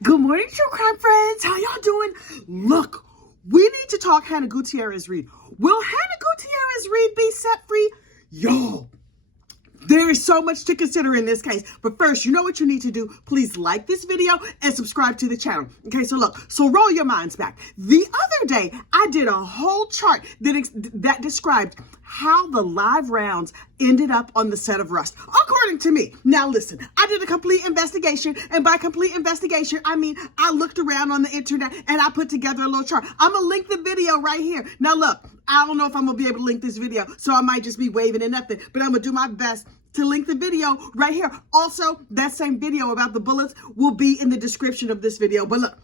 Good morning, true crime friends. How y'all doing? Look, we need to talk Hannah Gutierrez Reed. Will Hannah Gutierrez Reed be set free? Yo, there is so much to consider in this case. But first, you know what you need to do? Please like this video and subscribe to the channel. Okay, so roll your minds back. The other day, I did a whole chart that described how the live rounds ended up on the set of Rust, according to me. Now listen, I did a complete investigation, and by complete investigation, I mean I looked around on the internet and I put together a little chart. I'm gonna link the video right here. Now look, I don't know if I'm gonna be able to link this video, so I might just be waving and nothing, but I'm gonna do my best to link the video right here. Also, that same video about the bullets will be in the description of this video. But look,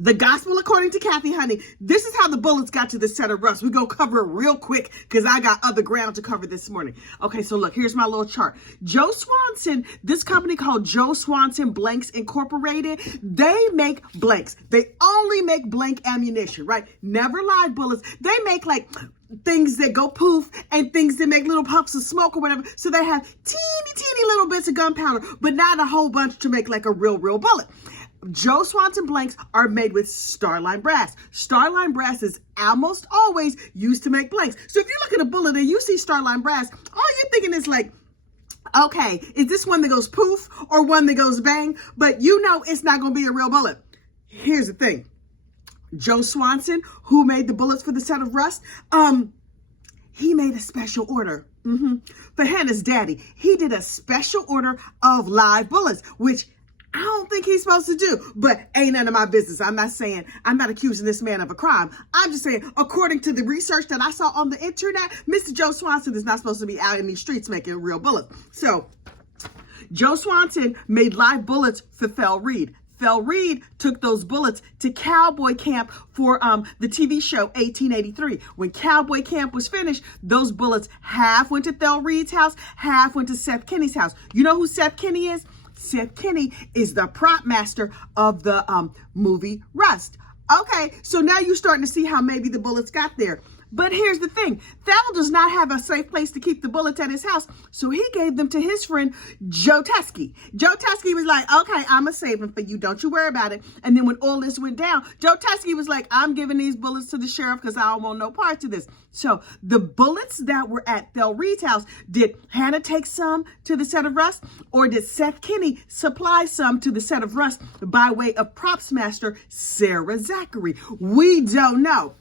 the gospel according to Kathy Honey, this is how the bullets got to the set of Rust. We're going to cover it real quick because I got other ground to cover this morning. Okay, so look, here's my little chart. Joe Swanson, this company called Joe Swanson Blanks Incorporated, they make blanks. They only make blank ammunition, right? Never live bullets. They make like things that go poof and things that make little puffs of smoke or whatever. So they have teeny little bits of gunpowder, but not a whole bunch to make like a real bullet. Joe Swanson blanks are made with Starline brass. Starline brass is almost always used to make blanks. So if you look at a bullet and you see Starline brass, all you're thinking is like, okay, is this one that goes poof or one that goes bang? But you know it's not going to be a real bullet. Here's the thing. Joe Swanson, who made the bullets for the set of Rust, he made a special order for Hannah's daddy. He did a special order of live bullets, which I don't think he's supposed to do, but ain't none of my business. I'm not accusing this man of a crime. I'm just saying, according to the research that I saw on the internet, Mr. Joe Swanson is not supposed to be out in these streets making real bullets. So Joe Swanson made live bullets for Thel Reed. Thel Reed took those bullets to Cowboy Camp for the TV show 1883. When Cowboy Camp was finished, those bullets half went to Thel Reed's house, half went to Seth Kenny's house. You know who Seth Kenny is? Seth Kenny is the prop master of the movie Rust. Okay, so now you're starting to see how maybe the bullets got there. But here's the thing. Thel does not have a safe place to keep the bullets at his house, so he gave them to his friend, Joe Teskey. Joe Teskey was like, okay, I'm going to save them for you. Don't you worry about it. And then when all this went down, Joe Teskey was like, I'm giving these bullets to the sheriff because I don't want no parts of this. So the bullets that were at Thel Reed's house, did Hannah take some to the set of Rust, or did Seth Kenny supply some to the set of Rust by way of props master Sarah Zachary? We don't know.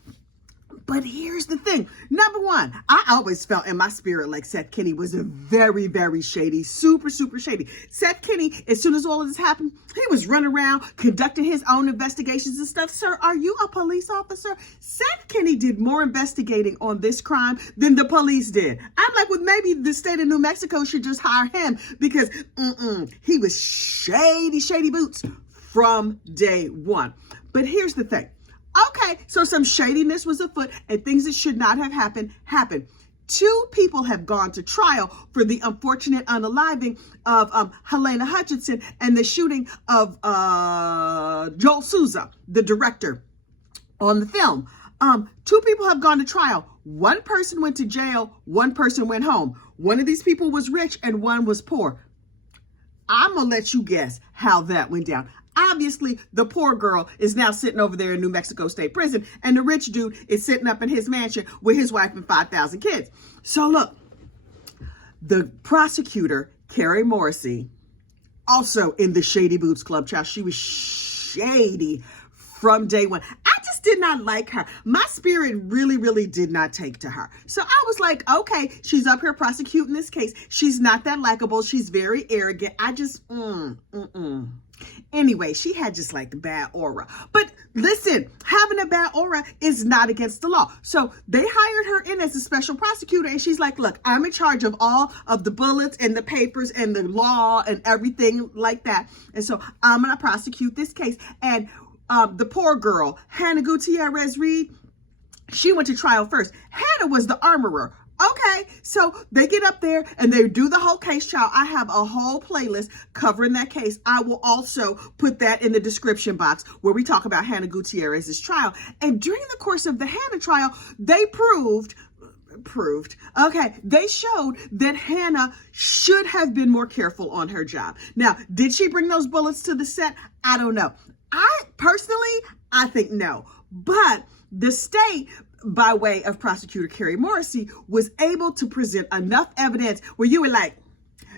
But here's the thing. Number one, I always felt in my spirit like Seth Kenny was a very shady, super shady. Seth Kenny, as soon as all of this happened, he was running around conducting his own investigations and stuff. Sir, are you a police officer? Seth Kenny did more investigating on this crime than the police did. I'm like, well, maybe the state of New Mexico should just hire him because he was shady boots from day one. But here's the thing. Okay, so some shadiness was afoot and things that should not have happened. 2 people have gone to trial for the unfortunate unaliving of Helena Hutchinson and the shooting of Joel Souza, the director on the film. 2 people have gone to trial. 1 person went to jail, 1 person went home. One of these people was rich and one was poor. I'm going to let you guess how that went down. Obviously, the poor girl is now sitting over there in New Mexico State Prison, and the rich dude is sitting up in his mansion with his wife and 5,000 kids. So look, the prosecutor, Carrie Mory, also in the Shady Boots Club, child, she was shady from day one. I just did not like her. My spirit really did not take to her. So I was like, okay, she's up here prosecuting this case. She's not that likable. She's very arrogant. I just, Anyway, she had just like the bad aura. But listen, having a bad aura is not against the law. So they hired her in as a special prosecutor, and she's like, look, I'm in charge of all of the bullets and the papers and the law and everything like that. And so I'm going to prosecute this case. And the poor girl, Hannah Gutierrez Reed, she went to trial first. Hannah was the armorer. Okay, so they get up there and they do the whole case, child. I have a whole playlist covering that case. I will also put that in the description box where we talk about Hannah Gutierrez's trial. And during the course of the Hannah trial, they proved proved. Okay, they showed that Hannah should have been more careful on her job. Now, did she bring those bullets to the set? I don't know. I think no. But the state, by way of prosecutor Carrie Mory, was able to present enough evidence where you were like,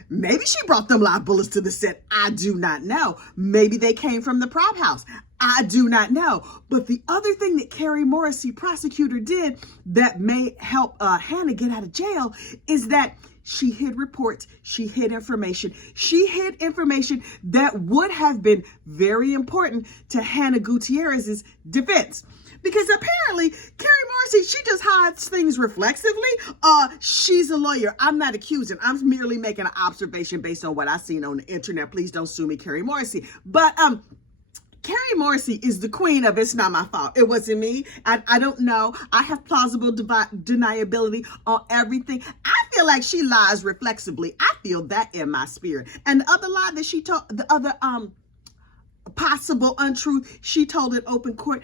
maybe she brought them live bullets to the set. I do not know. Maybe they came from the prop house. I do not know. But the other thing that Carrie Mory, prosecutor, did that may help Hannah get out of jail is that she hid reports. She hid information. She hid information that would have been very important to Hannah Gutierrez's defense. Because apparently, Carrie Mory, she just hides things reflexively. She's a lawyer. I'm not accusing. I'm merely making an observation based on what I've seen on the internet. Please don't sue me, Carrie Mory. But Carrie Mory is the queen of it's not my fault. It wasn't me. I don't know. I have plausible deniability on everything. I feel like she lies reflexively. I feel that in my spirit. And the other lie that she told, the other possible untruth she told in open court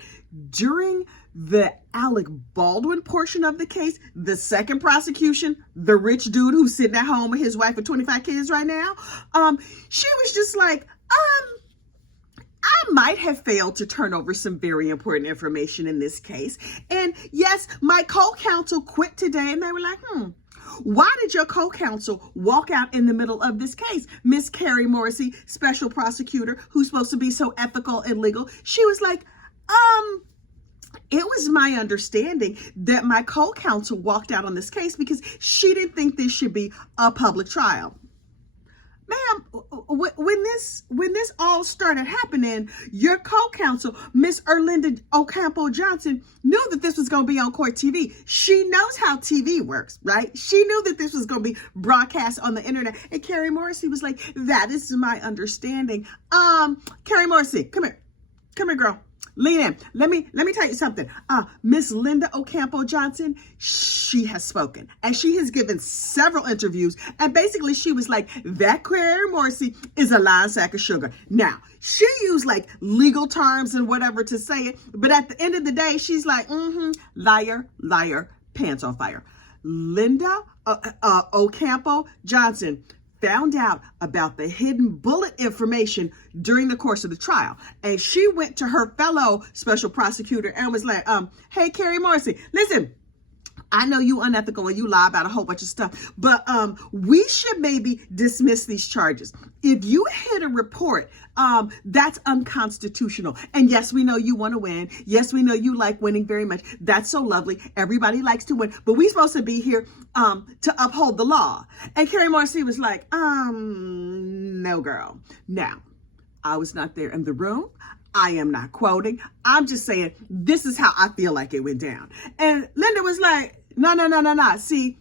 during the Alec Baldwin portion of the case, the second prosecution, the rich dude who's sitting at home with his wife and 25 kids right now, she was just like, I might have failed to turn over some very important information in this case. And yes, my co-counsel quit today, and they were like, why did your co-counsel walk out in the middle of this case? Miss Carrie Mory, special prosecutor, who's supposed to be so ethical and legal, she was like, it was my understanding that my co-counsel walked out on this case because she didn't think this should be a public trial. Ma'am, when this all started happening, your co-counsel, Miss Erlinda Ocampo Johnson, knew that this was going to be on court TV. She knows how TV works, right? She knew that this was going to be broadcast on the internet. And Carrie Mory was like, that is my understanding. Carrie Mory, come here. Come here, girl. Lean in. Let me tell you something. Miss Linda Ocampo Johnson, she has spoken and she has given several interviews. And basically she was like, that Carrie Mory is a lying sack of sugar. Now, she used like legal terms and whatever to say it. But at the end of the day, she's like, liar, liar, pants on fire. Linda Ocampo Johnson found out about the hidden bullet information during the course of the trial. And she went to her fellow special prosecutor and was like, hey, Carrie Mory, listen, I know you unethical and you lie about a whole bunch of stuff, but we should maybe dismiss these charges. If you hid a report, that's unconstitutional. And yes, we know you want to win. Yes, we know you like winning very much. That's so lovely. Everybody likes to win, but we're supposed to be here to uphold the law. And Carrie Mory was like, no, girl. Now, I was not there in the room. I am not quoting. I'm just saying, this is how I feel like it went down. And Linda was like, no. See,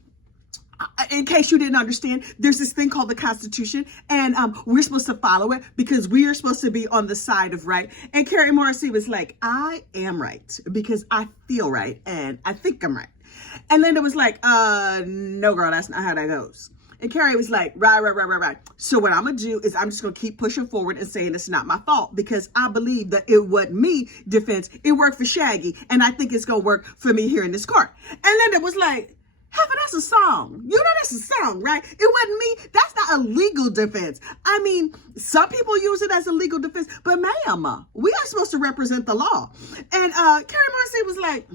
in case you didn't understand, there's this thing called the Constitution, and we're supposed to follow it because we are supposed to be on the side of right. And Carrie Mory was like, I am right because I feel right and I think I'm right. And Linda was like, no, girl, that's not how that goes. And Carrie was like, right. So what I'm going to do is I'm just going to keep pushing forward and saying it's not my fault because I believe that it wasn't me defense. It worked for Shaggy. And I think it's going to work for me here in this court. And Linda was like, Heifer, that's a song. You know that's a song, right? It wasn't me. That's not a legal defense. I mean, some people use it as a legal defense. But ma'am, we are supposed to represent the law. And Carrie Mory was like,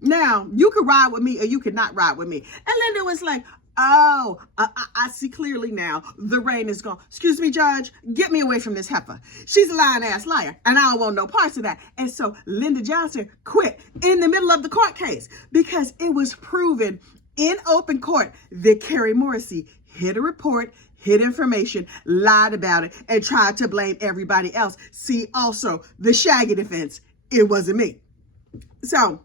now, you could ride with me or you could not ride with me. And Linda was like, oh, I see clearly now. The rain is gone. Excuse me, Judge. Get me away from this heifer. She's a lying ass liar, and I don't want no parts of that. And so Linda Johnson quit in the middle of the court case because it was proven in open court that Carrie Mory hid a report, hid information, lied about it, and tried to blame everybody else. See, also, the Shaggy defense, it wasn't me. So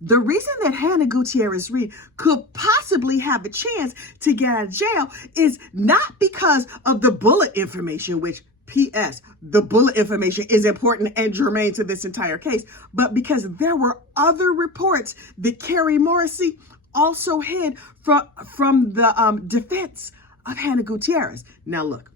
the reason that Hannah Gutierrez Reed could possibly have a chance to get out of jail is not because of the bullet information, which P.S. the bullet information is important and germane to this entire case, but because there were other reports that Carrie Mory also hid from the defense of Hannah Gutierrez. Now look,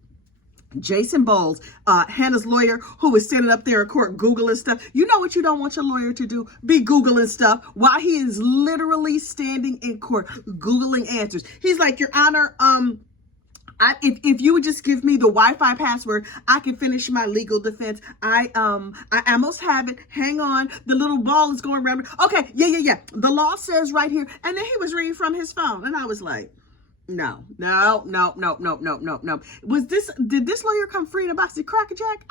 Jason Bowles, Hannah's lawyer, who was standing up there in court Googling stuff. You know what you don't want your lawyer to do? Be Googling stuff while he is literally standing in court Googling answers. He's like, Your Honor, if you would just give me the Wi-Fi password, I can finish my legal defense. I almost have it. Hang on. The little ball is going around. Okay, yeah. The law says right here. And then he was reading from his phone. And I was like, no. Did this lawyer come free in a box of Cracker Jack?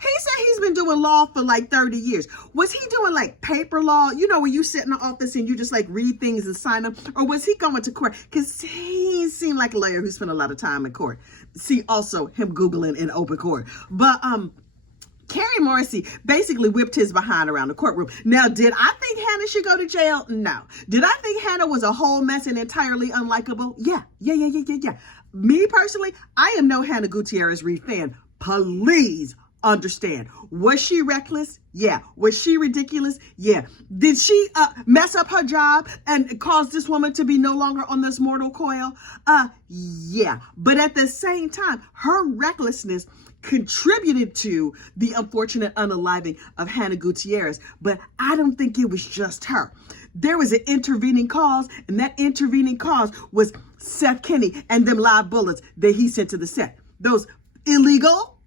He said he's been doing law for like 30 years. Was he doing like paper law? You know, when you sit in the office and you just like read things and sign them? Or was he going to court? Because he seemed like a lawyer who spent a lot of time in court. See, also him Googling in open court. But, Carrie Mory basically whipped his behind around the courtroom. Now, did I think Hannah should go to jail? No. Did I think Hannah was a whole mess and entirely unlikable? Yeah. Me personally, I am no Hannah Gutierrez Reed fan. Please understand. Was she reckless? Yeah. Was she ridiculous? Yeah. Did she mess up her job and cause this woman to be no longer on this mortal coil? Yeah. But at the same time, her recklessness contributed to the unfortunate unaliving of Hannah Gutierrez, but I don't think it was just her. There was an intervening cause, and that intervening cause was Seth Kenny and them live bullets that he sent to the set. Those illegal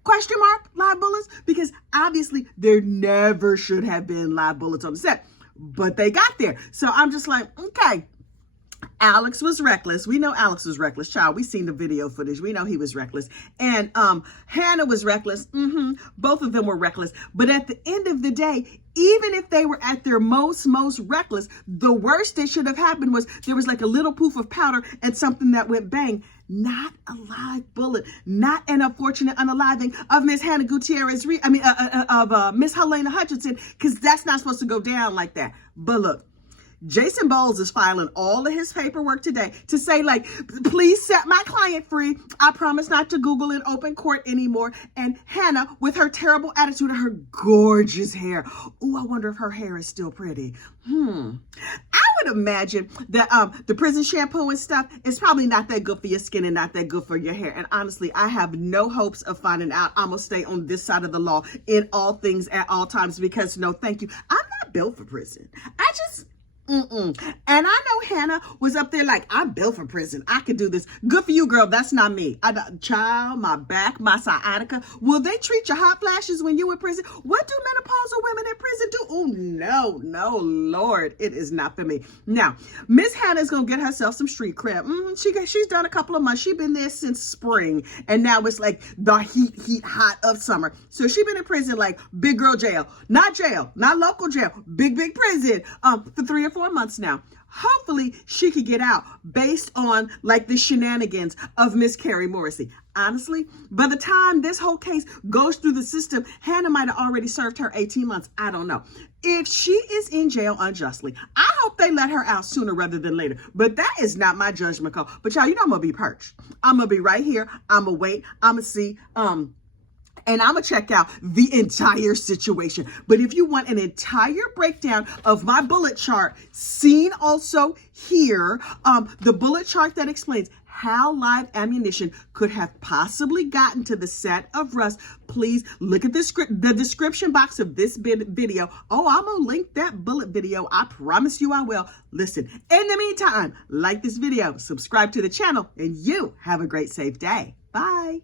live bullets, because obviously there never should have been live bullets on the set, but they got there. So I'm just like, okay. Alex was reckless. We know Alex was reckless, child. We seen the video footage. We know he was reckless. And Hannah was reckless. Both of them were reckless. But at the end of the day, even if they were at their most reckless, the worst that should have happened was there was like a little poof of powder and something that went bang. Not a live bullet. Not an unfortunate unaliving of Miss Hannah Gutierrez. Of Miss Helena Hutchinson, because that's not supposed to go down like that. But look. Jason Bowles is filing all of his paperwork today to say, like, please set my client free. I promise not to Google in open court anymore. And Hannah, with her terrible attitude and her gorgeous hair. Oh, I wonder if her hair is still pretty. I would imagine that the prison shampoo and stuff is probably not that good for your skin and not that good for your hair. And honestly, I have no hopes of finding out. I'm going to stay on this side of the law in all things at all times because, no, thank you. I'm not built for prison. And I know Hannah was up there like, I'm built for prison. I could do this. Good for you, girl. That's not me. Child, my back, my sciatica. Will they treat your hot flashes when you in prison? What do menopausal women in prison do? Oh, no, Lord. It is not for me. Now, Miss Hannah's going to get herself some street cred. She's done a couple of months. She's been there since spring. And now it's like the heat hot of summer. So she's been in prison like big girl jail. Not local jail. Big prison for 3 or 4 months now. Hopefully she could get out based on like the shenanigans of Miss Carrie Mory. Honestly, by the time this whole case goes through the system, Hannah might have already served her 18 months. I don't know. If she is in jail unjustly, I hope they let her out sooner rather than later. But that is not my judgment call. But y'all, you know I'm going to be perched. I'm going to be right here. I'm going to wait. I'm going to see. And I'm going to check out the entire situation. But if you want an entire breakdown of my bullet chart, seen also here, the bullet chart that explains how live ammunition could have possibly gotten to the set of Russ, please look at the description box of this video. Oh, I'm going to link that bullet video. I promise you I will. Listen, in the meantime, like this video, subscribe to the channel, and you have a great, safe day. Bye.